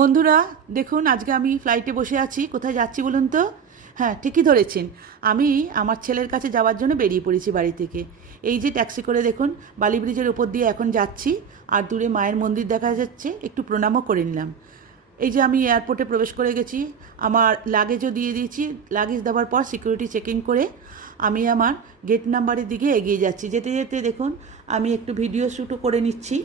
বন্ধুরা, দেখুন, আজকে আমি ফ্লাইটে বসে আছি। কোথায় যাচ্ছি বলুন তো? হ্যাঁ ঠিকই ধরেছেন। আমি আমার ছেলের কাছে যাওয়ার জন্য বেরিয়ে পড়েছি বাড়ি থেকে। এই যে ট্যাক্সি করে দেখুন, বালি ব্রিজের ওপর দিয়ে এখন যাচ্ছি। আর দূরে মায়ের মন্দির দেখা যাচ্ছে। একটু প্রণামও করে নিলাম। এই যে আমি এয়ারপোর্টে প্রবেশ করে গেছি। আমার লাগেজও দিয়ে দিয়েছি। লাগেজ দেওয়ার পর সিকিউরিটি চেকিং করে আমি আমার গেট নাম্বারের দিকে এগিয়ে যাচ্ছি। যেতে যেতে দেখুন, আমি একটু ভিডিও শ্যুটও করে নিচ্ছি।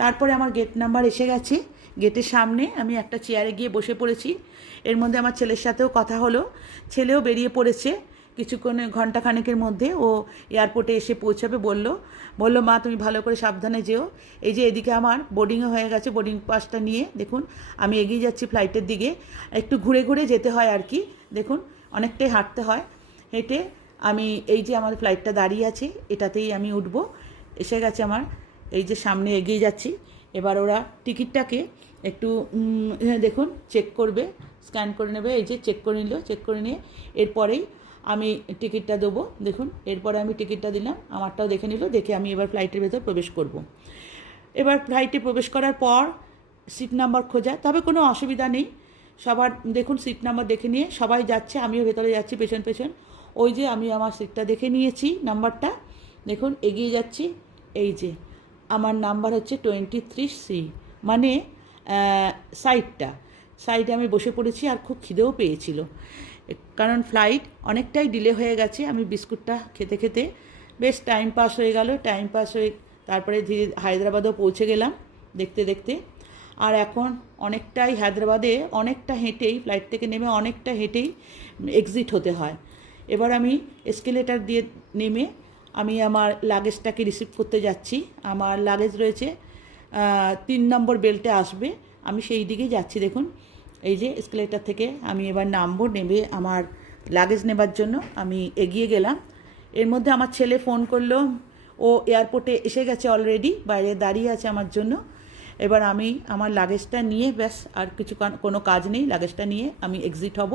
তারপরে আমার গেট নাম্বার এসে গেছে। গেটের সামনে আমি একটা চেয়ারে গিয়ে বসে পড়েছি। এর মধ্যে আমার ছেলের সাথেও কথা হলো। ছেলেও বেরিয়ে পড়েছে। কিছুক্ষণ ঘন্টাখানেকের মধ্যে ও এয়ারপোর্টে এসে পৌঁছাবে বলল। বলল, মা, তুমি ভালো করে সাবধানে যেও। এই যে এদিকে আমার বোর্ডিংও হয়ে গেছে বোর্ডিং পাসটা নিয়ে। দেখুন, আমি এগিয়ে যাচ্ছি ফ্লাইটের দিকে। একটু ঘুরে ঘুরে যেতে হয় আর কি। দেখুন, অনেকটাই হাঁটতে হয়। হেঁটে আমি এই যে আমার ফ্লাইটটা দাঁড়িয়ে আছে, এটাতেই আমি উঠব। এসে গেছে আমার, এই যে সামনে এগিয়ে যাচ্ছি। এবার ওরা টিকিটটাকে একটু হ্যাঁ, দেখুন চেক করবে স্ক্যান করে নেবে এই যে চেক করে নিল চেক করে নিয়ে এরপরেই আমি টিকিটটা দেবো দেখুন এরপরে আমি টিকিটটা দিলাম আমারটাও দেখে নিল দেখে আমি এবার ফ্লাইটের ভেতর প্রবেশ করব। এবার ফ্লাইটে প্রবেশ করার পর সিট নাম্বার খোঁজা তবে কোনো অসুবিধা নেই সবার দেখুন সিট নাম্বার দেখে নিয়ে সবাই যাচ্ছে আমিও ভেতরে যাচ্ছি পেছন পেছন ওই যে আমি আমার সিটটা দেখে নিয়েছি নাম্বারটা দেখুন এগিয়ে যাচ্ছি এই যে আমার নাম্বার হচ্ছে টোয়েন্টি থ্রি সি মানে সাইডটা সাইডে আমি বসে পড়েছি আর খুব খিদেও পেয়েছিল। কারণ ফ্লাইট অনেকটাই ডিলে হয়ে গেছে, আমি বিস্কুটটা খেতে খেতে। বেশ টাইম পাস হয়ে গেল টাইম পাস হয়ে তারপরে ধীরে হায়দ্রাবাদও পৌঁছে গেলাম, দেখতে দেখতে। আর এখন অনেকটাই হায়দ্রাবাদে অনেকটা হেঁটেই ফ্লাইট থেকে নেমে অনেকটা হেঁটেই এক্সিট হতে হয়। এবার আমি এসকেলেটার দিয়ে নেমে আমি আমার লাগেজটাকে রিসিভ করতে যাচ্ছি। আমার লাগেজ রয়েছে তিন নম্বর বেল্টে আসবে। আমি সেই দিকেই যাচ্ছি, দেখুন। এই যে স্কেলেটার থেকে আমি এবার নামবো নেমে আমার লাগেজ নেবার জন্য। আমি এগিয়ে গেলাম। এর মধ্যে আমার ছেলে ফোন করল। ও এয়ারপোর্টে এসে গেছে অলরেডি বাইরে দাঁড়িয়ে আছে আমার জন্য। এবার আমি আমার লাগেজটা নিয়ে, ব্যাস, আর কিছু কোনো কাজ নেই। লাগেজটা নিয়ে আমি এক্সিট হব।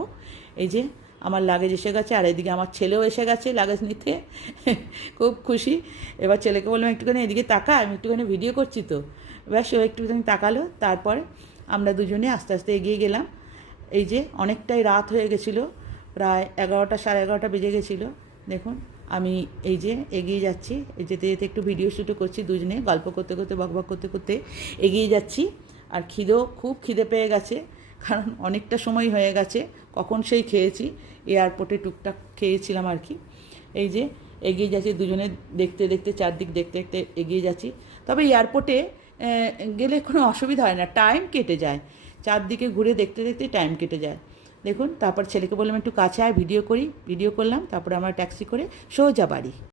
এই যে আমার লাগেজ এসে গেছে, আর এদিকে আমার ছেলেও এসে গেছে লাগেজ নিতে। খুব খুশি। এবার ছেলেকে বললাম, একটুখানি এদিকে তাকা, আমি একটুখানি ভিডিও করছি তো। ব্যাস, ও একটুখানি তাকালো, তারপরে আমরা দুজনে আস্তে আস্তে এগিয়ে গেলাম। এই যে অনেকটাই রাত হয়ে গেছিল, প্রায় এগারোটা, সাড়ে এগারোটা বেজে গেছিল। দেখুন, আমি এই যে এগিয়ে যাচ্ছি এই যেতে যেতে একটু ভিডিও শ্যুটও করছি দুজনে, গল্প করতে করতে বক বক করতে করতে এগিয়ে যাচ্ছি। আর খিদেও, খুব খিদে পেয়ে গেছে। কারণ অনেকটা সময় হয়ে গেছে, কখন সেই খেয়েছি, এয়ারপোর্টে টুকটাক খেয়েছিলাম আর কি। এই যে এগিয়ে যাচ্ছি, দুজনে দেখতে দেখতে, চারদিক দেখতে দেখতে এগিয়ে যাচ্ছি। তবে এয়ারপোর্টে গেলে কোনো অসুবিধা হয় না, টাইম কেটে যায়। চারদিকে ঘুরে দেখতে দেখতে টাইম কেটে যায়। দেখুন, তারপর ছেলেকে বললাম, একটু কাছে আয়, ভিডিও করি। ভিডিও করলাম, তারপরে আমরা ট্যাক্সি করে সোজা বাড়ি।